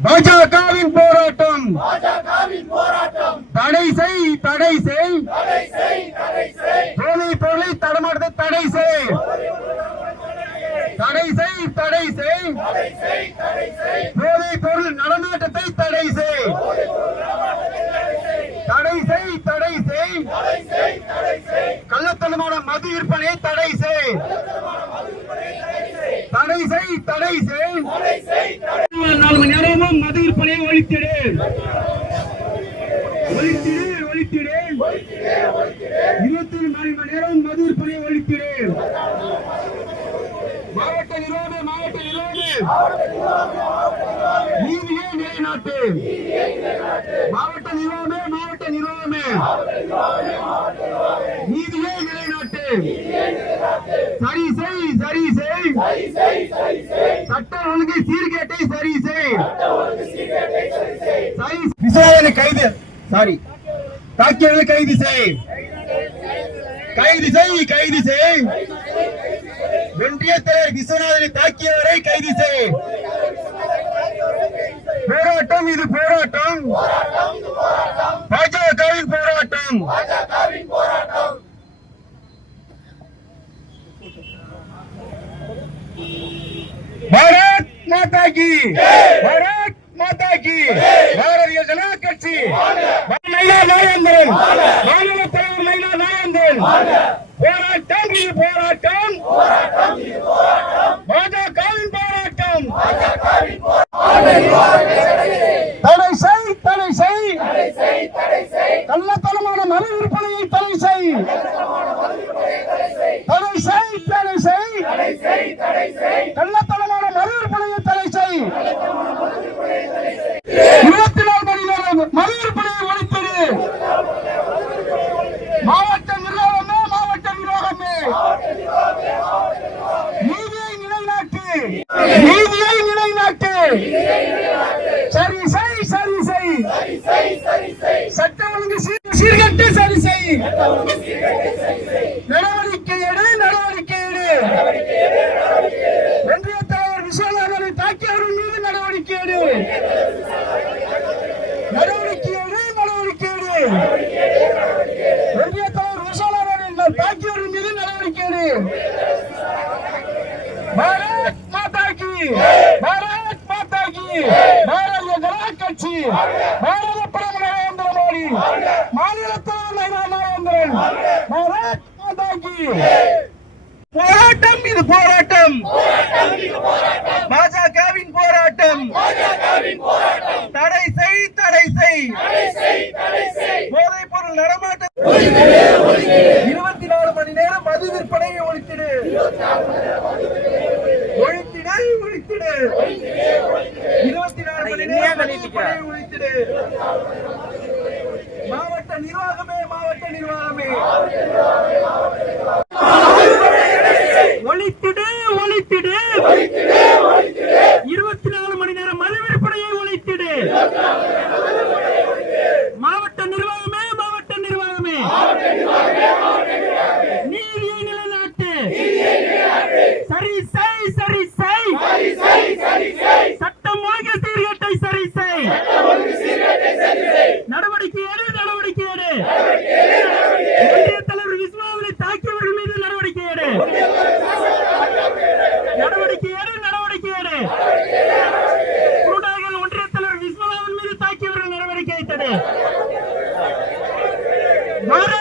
பாஜகவின் போராட்டம் தடை செய் போதைப் பொருளை தடமாட்டத்தை தடை செய் போதைப் பொருள் நடமாட்டத்தை தடை செய் கள்ளத்தனமான மது விற்பனையை தடை செய் 4 மணி நேரமும் மது விற்பனையை ஒழித்திடு 24 மணி நேரம் மது விற்பனையை ஒழித்திடு மாவட்ட நிர்வாகம் நீதியை நிலைநாட்டு மாவட்ட நிர்வாகமே நீதியை நிலைநாட்டு சரி செய் சட்ட ஒழுங்கை சீர்கேட்டை சரி செய் விசாரணை தாக்கியவர்களை கைது செய் ஒன்றிய தலைவர் விஸ்வநாதனை தாக்கியவரை கைது செய் இது போராட்டம் பாஜகவின் போராட்டம் பாரத் மாதா கி பாரதிய ஜனதா கட்சி நைனா நாகேந்திரன் மாநில தலைவர் நைனா நாகேந்திரன் போராட்டம் பாஜகவின் போராட்டம் தடை செய் கள்ளத்தனமான மது விற்பனையை தடை செய் கள்ளத்தனமான மது விற்பனையை தடை செய் 24 மணி நேரம் மது விற்பனையை ஒழித்திடு மாவட்ட நிர்வாகமே நீதியை நிலைநாட்டு சரி செய் சட்ட ஒழுங்கு சீர்கட்டு சரி செய் நடவடிக்கை எடு ஒன்றிய தலைவர் விஸ்வநாதனை தாக்கியவர்கள் மீது நடவடிக்கை எடு ஒன்றிய தலைவர் விஸ்வநாதனை தாக்கியவர்கள் மீது நடவடிக்கை எடு பாரத் மாதா கி பாரதிய ஜனதா கட்சி பாரத பிரதமர் நரேந்திர மோடி மாநில தலைவர் நைனா நாகேந்திரன் பாரத் மாதா கி இது போராட்டம் பாஜகவின் போராட்டம் தடை செய் போதைப் பொருள் நடமாட்டம் 24 மணி நேரம் மது விற்பனையை ஒழித்திடு ஒழித்திடு 24 மணி நேரம் மது விற்பனையை ஒழித்திடு மாவட்ட நிர்வாகமே ஒழித்திடு 24 மணி நேரம் மது விற்பனையை ஒழித்திடு மாவட்ட நிர்வாகமே நீதியை நிலைநாட்டு சரி செய் சட்டம் ஒழுங்கு சீர்கேட்டை சரி செய் நடவடிக்கை எடு ஒன்றிய தலைவர் விஸ்வநாதனை தாக்கியவர்கள் மீது நடவடிக்கை எடு குருடாய்கள் ஒன்றிய தலைவர் விஸ்வநாதன் மீது தாக்கியவர்கள் நடவடிக்கை எடு